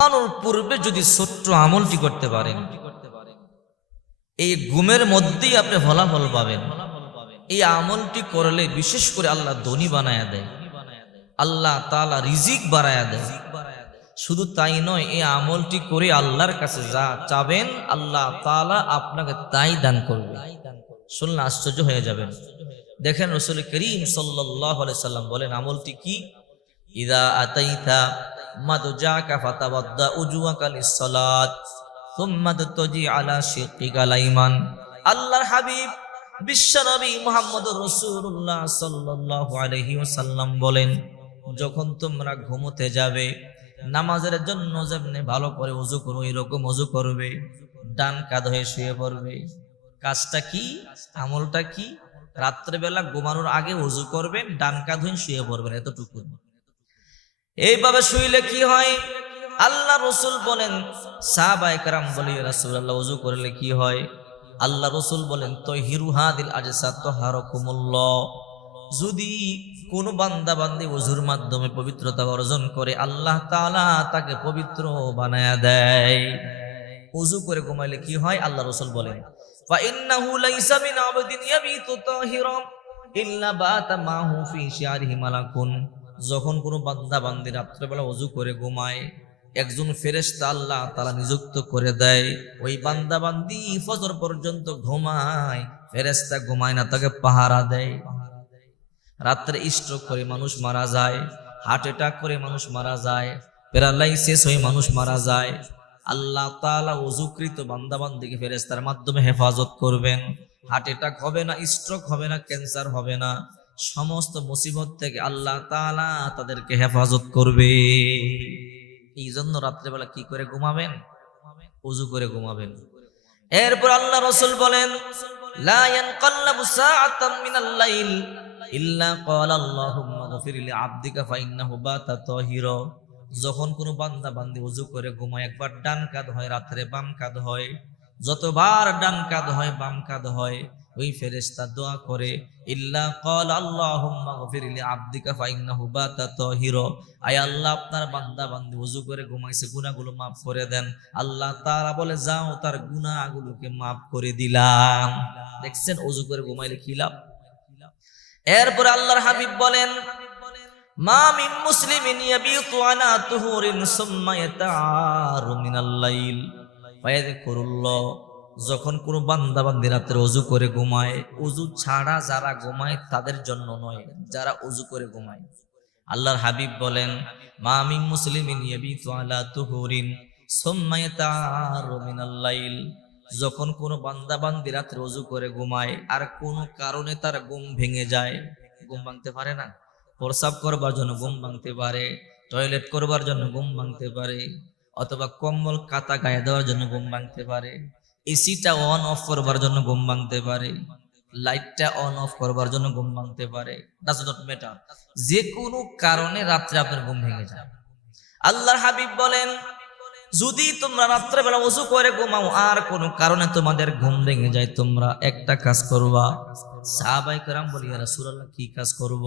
ঘুমানোর পূর্বে যদি ছোট্ট আমলটি করতে পারেন, এই ঘুমের মধ্যেই আপনি ফলাফল পাবেন। এই আমলটি করলে বিশেষ করে আল্লাহ ধনী বানায়া দেয়, আল্লাহ তাআলা রিজিক বাড়ায়া দেয়। শুধু তাই নয়, এই আমলটি করে আল্লাহর কাছে যা চাবেন আল্লাহ তাআলা আপনাকে তাই দান করবে। শুনলে আশ্চর্য হয়ে যাবেন। দেখেন রাসূল করিম সাল্লাল্লাহু আলাইহি সাল্লাম বলেন, আমলটি কি? ইদা আতাইতা মাদজাকা ফাতাওয়াদ্দা উজুয়াকা লিস-সালাত সুম্মা তাজি আলা শিকিকাল আইমান। আল্লাহর হাবিব বিশ্বনবী মুহাম্মদুর রাসূলুল্লাহ সাল্লাল্লাহু আলাইহি ওয়াসাল্লাম বলেন, যখন তোমরা ঘুমোতে যাবে নামাজের জন্য যেমনি ভালো করে ওযু করো এরকম ওযু করবে, ডান কাঁধ হয়ে শুয়ে পড়বে। কাজটা কি? আমলটা কি? রাত্রেবেলা ঘুমানোর আগে ওযু করবেন, ডান কাঁধ হয়ে শুয়ে পড়বেন, এতটুকু। এইভাবে শুইলে কি হয়? আল্লাহ রসুল বলেন, সাহাবায়ে কেরাম বলে, ইয়া রাসূলুল্লাহ ওযু করলে কি হয়? আল্লাহ রসুল বলেন, তাহিরু হাদিল আজসাদ তাহারাকুমুল্লাহ। যদি কোন বান্দা বান্দি ওযুর মাধ্যমে পবিত্রতা অর্জন করে আল্লাহ তাআলা তাকে পবিত্র বানায়া দেয়। ওযু করে ঘুমাইলে কি হয়? আল্লাহ রসুল বলেন, ফা ইন্নাহু লাইসা মিন আবদিন ইয়াবিতু তাহিরাম ইল্লা বাতা মাহু ফি শিআরিহি মালাকুন। যখন কোনো বান্দা বান্দি রাত্রেবেলা ওযু করে ঘুমায়, একজন ফেরেশতা আল্লাহ তাআলা নিযুক্ত করে দেয়। ওই বান্দা বান্দি ফজর পর্যন্ত ঘুমায়, ফেরেশতা ঘুমায় না, তাকে পাহারা দেয়। রাত্রে স্ট্রোক করে মানুষ মারা যায়, হার্ট অ্যাটাক করে মানুষ মারা যায়, প্যারালাইসিস হয়ে মানুষ মারা যায়। আল্লাহ তাআলা ওযুকৃত বান্দা বান্দিকে ফেরেশতার মাধ্যমে হেফাজত করবেন। হার্ট অ্যাটাক হবে না, স্ট্রোক হবে না, ক্যান্সার হবে না। সমস্ত মুসিবত থেকে আল্লাহ তাআলা তাদেরকে হেফাজত করবে। এই জন্য রাত্রেবেলা কি করে ঘুমাবেন? ওযু করে ঘুমাবেন। এরপর আল্লাহ রাসূল বলেন, লা ইয়ানকাল্লাবু সাআতাম মিনাল লাইল ইল্লা ক্বালা আল্লাহুম্মা গফির লি আবদিকা ফা ইন্নাহু বাতা তাহিরা। যখন কোনো বান্দা বান্দি ওযু করে ঘুমায়, একবার ডান কাঁধ হয়, রাত্রে বাম কাঁধ হয়। যতবার ডান কাঁধ হয় বাম কাঁধ হয়, ওই ফেরেশতা দোয়া করে, ইল্লা ক্বালা আল্লাহুম্মা গফির লি আবদিকা ফা ইন্নাহু বাতা তাহিরা। আয় আল্লাহ, আপনার বান্দা বান্দি ওযু করে ঘুমাইছে, গুনাহগুলো মাফ করে দেন। আল্লাহ তাআলা বলে, যাও তার গুনাহগুলোকে মাফ করে দিলাম। দেখছেন ওযু করে ঘুমাইলে কি লাভ? এরপর আল্লাহর হাবিব বলেন, মা মিন মুসলিমিন ইয়াবিতু আলা তুহুরিন সুম্মা ইয়াতাআরু মিনাল লাইল ফায়াযকুরুল্লাহ। যখন কোনো বান্দা বান্দি রাতে ওযু করে ঘুমায়, ওযু ছাড়া যারা ঘুমায় তাদের জন্য নয়, যারা ওযু করে ঘুমায়। আল্লাহর হাবিব বলেন, মা মিন মুসলিমিন ইয়াবিতু আলা তুহুরিন সুম্মা ইয়াতাআরু মিনাল লাইল। যখন কোনো বান্দা বান্দি রাতে ওযু করে ঘুমায় আর কোনো কারণে তার ঘুম ভেঙে যায়, ঘুম ভাঙতে পারে না, প্রস্রাব করবার জন্য ঘুম ভাঙতে পারে, টয়লেট করবার জন্য ঘুম ভাঙতে পারে, অথবা কম্বল কাতা গায়ে দেওয়ার জন্য ঘুম ভাঙতে পারে, এসিটা অন অফ করবার জন্য ঘুম ভাঙতে পারে, লাইটটা অন অফ করবার জন্য ঘুম ভাঙতে পারে, ডাজ নট ম্যাটার। যে কোনো কারণে রাত্রে আপনার ঘুম ভেঙে যায়। আল্লাহর হাবিব বলেন, যদি তোমরা রাত্রেবেলা ওযু করে ঘুমাও আর কোনো কারণে তোমাদের ঘুম ভেঙে যায়, তোমরা একটা কাজ করবা। সাহাবায়ে কেরাম বলে, ইয়া রাসূলুল্লাহ কি কাজ করব?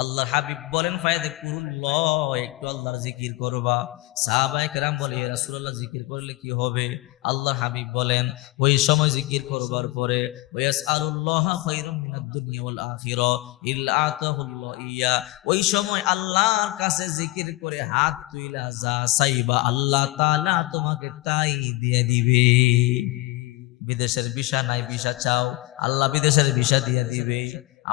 আল্লাহর হাবিব বলেন, ফায়াযকুরুল্লাহ, একটু আল্লাহর জিকির করবা। সাহাবায়ে কেরাম বলে, ইয়া রাসূলুল্লাহ জিকির করলে কি হবে? আল্লাহর হাবিব বলেন, ওই সময় জিকির করবার পরে, ওয়াসআলুল্লাহা খায়রুম মিনাদ দুনিয়া ওয়াল আখিরা ইল্লা আতাহুল্লাহ ইয়া, ওই সময় আল্লাহর কাছে জিকির করে হাত তুইলা যা চাইবা আল্লাহ তাআলা তোমাকে তাই দিয়ে দিবে। বিদেশের ভিসা নাই, ভিসা চাও, আল্লাহ বিদেশের ভিসা দিয়ে দিবে।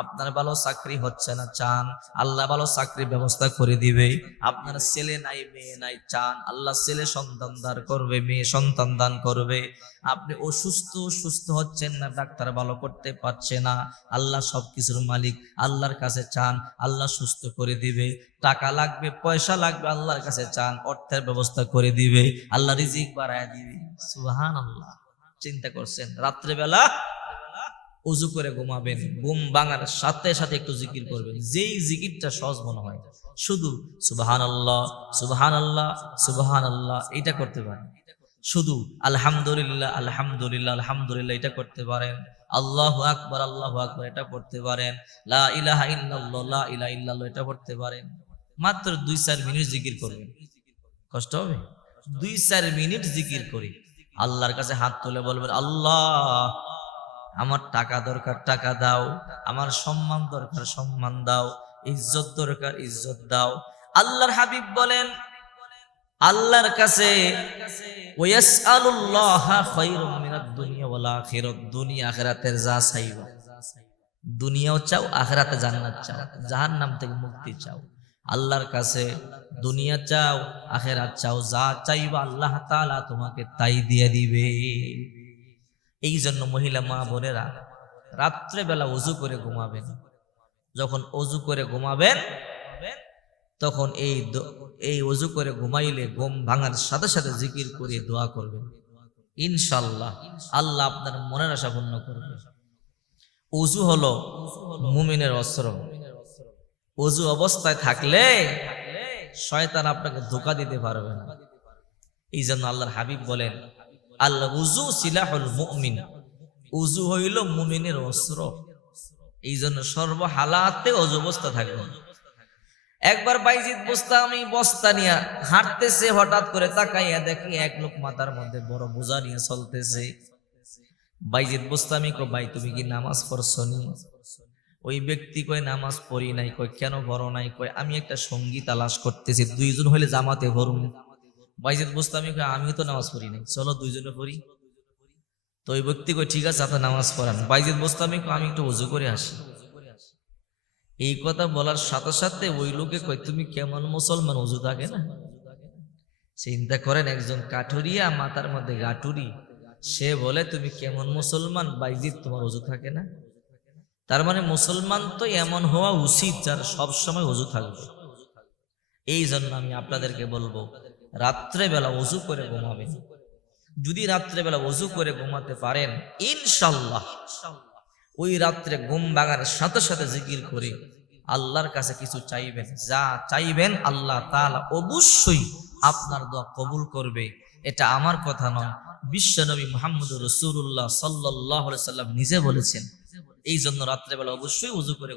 আপনার ভালো চাকরি হচ্ছে না, চান, আল্লাহ ভালো চাকরির ব্যবস্থা করে দিবে। আপনার ছেলে নাই, মেয়ে নাই, চান, আল্লাহ ছেলে সন্তান দান করবে, মেয়ে সন্তান দান করবে। আপনি সুস্থ হচ্ছেন না, ডাক্তার ভালো করতে পারছে না, আল্লাহ সবকিছুর মালিক, আল্লাহর কাছে চান, আল্লাহ সুস্থ করে দিবে। টাকা লাগবে, পয়সা লাগবে, আল্লাহর কাছে চান, অর্থের ব্যবস্থা করে দিবে, আল্লাহ রিজিক বাড়ায় দিবে। সুবহানাল্লাহ। চিন্তা করছেন, রাত্রেবেলা ওযু করে ঘুমাবেন, ঘুম ভাঙার সাথে সাথে একটু জিকির করবেন, যেই জিকিরটা সহজ মনে হয়, শুধু সুবহানাল্লাহ সুবহানাল্লাহ সুবহানাল্লাহ এটা করতে পারেন, শুধু আলহামদুলিল্লাহ আলহামদুলিল্লাহ আলহামদুলিল্লাহ এটা করতে পারেন, আল্লাহু আকবার এটা পড়তে পারেন, লা ইলাহা ইল্লাল্লাহ লা ইলাহা ইল্লাল্লাহ এটা পড়তে পারেন। মাত্র 2-4 মিনিট জিকির করবেন, কষ্ট হবে? 2-4 মিনিট জিকির করি, আল্লাহর কাছে হাত তুলে বলবেন, আল্লাহ আমার টাকা দরকার, টাকা দাও, আমার সম্মান দরকার, সম্মান দাও, ইজ্জত দরকার, ইজ্জত দাও। আল্লাহর হাবিব বলেন, আল্লাহর কাছে ওয়াসআলুল্লাহা খায়রুম মিনাদ দুনিয়া ওয়াল আখিরাত, দুনিয়া আখিরাতের যা চাইবা, দুনিয়াও চাও, আখিরাতে জান্নাত চাও, জাহান্নাম থেকে মুক্তি চাও। আল্লাহর কাছে দুনিয়া চাও, আখিরাত চাও, যা চাইবা আল্লাহ তাআলা তোমাকে তাই দিয়ে দিবে। এই জন্য মহিলা মা বোনেরা রাত্রে বেলা ওযু করে ঘুমাবেন। যখন ওযু করে ঘুমাবেন তখন এই ওযু করে ঘুমাইলে ঘুম ভাঙার সাথে সাথে জিকির করে দোয়া করবেন, ইনশাআল্লাহ আল্লাহ আপনার মনের আশা পূর্ণ করবে। ওযু হলো মুমিনের অস্ত্র। ওযু অবস্থায় থাকলে শয়তান আপনাকে ধোঁকা দিতে পারবে না। এই জন্য আল্লাহর হাবিব বলেন, আল উযু সিলাহুল মুমিন, ওযু হইল মুমিনের অস্ত্র। এই জন্য সর্ব হালাতে ওযু অবস্থা থাকবে। একবার বাইজিদ বোস্তামি বস্তা নিয়ে হাঁটতেছে, হঠাৎ করে তাকাইয়া দেখি এক লোক মাথার মধ্যে বড় বোঝা নিয়ে চলতেছে। বাইজিদ বোস্তামি কয়, ভাই তুমি কি নামাজ পড়ছো নি? ওই ব্যক্তি কয়, নামাজ পড়ি নাই। কয়, কেন পড়ো নাই? কয়, আমি একটা সঙ্গী তালাশ করতেছি, 2 জন হইলে জামাতে পড়ুন। বাইজিদ বোস্তামি কয়, আমিও তো নামাজ পড়ি নাই, চলো 2 জনে পড়ি। তো ওই ব্যক্তি কয়, ঠিক আছে আপনি নামাজ পড়ান। বাইজিদ বোস্তামি কয়, আমি একটু ওযু করে আসি। এই কথা বলার সাথে সাথে ওই লোকে কয়, তুমি কেমন মুসলমান, ওযু থাকে না? চিন্তা করেন, একজন কাঠুরিয়া, মাথার মধ্যে গাটুরি, সে বলে তুমি কেমন মুসলমান বাইজিদ, তোমার ওযু থাকে না? তার মানে মুসলমান তো এমন হওয়া উচিত যার সব সময় ওযু থাকবে। এই জন্য আমি আপনাদেরকে বলবো, রাত্রে বেলা ওযু করে ঘুমাবেন। যদি রাত্রে বেলা ওযু করে ঘুমাতে পারেন, ইনশাআল্লাহ ওই রাত্রে ঘুম ভাঙার সাথে সাথে জিকির করে আল্লাহর কাছে কিছু চাইবেন, যা চাইবেন আল্লাহ তাআলা অবশ্যই আপনার দোয়া কবুল করবে। এটা আমার কথা নয়, বিশ্বনবী মুহাম্মদুর রাসূলুল্লাহ সাল্লাল্লাহু আলাইহি সাল্লাম নিজে বলেছেন। এই জন্য রাত্রে বেলা অবশ্যই ওযু করে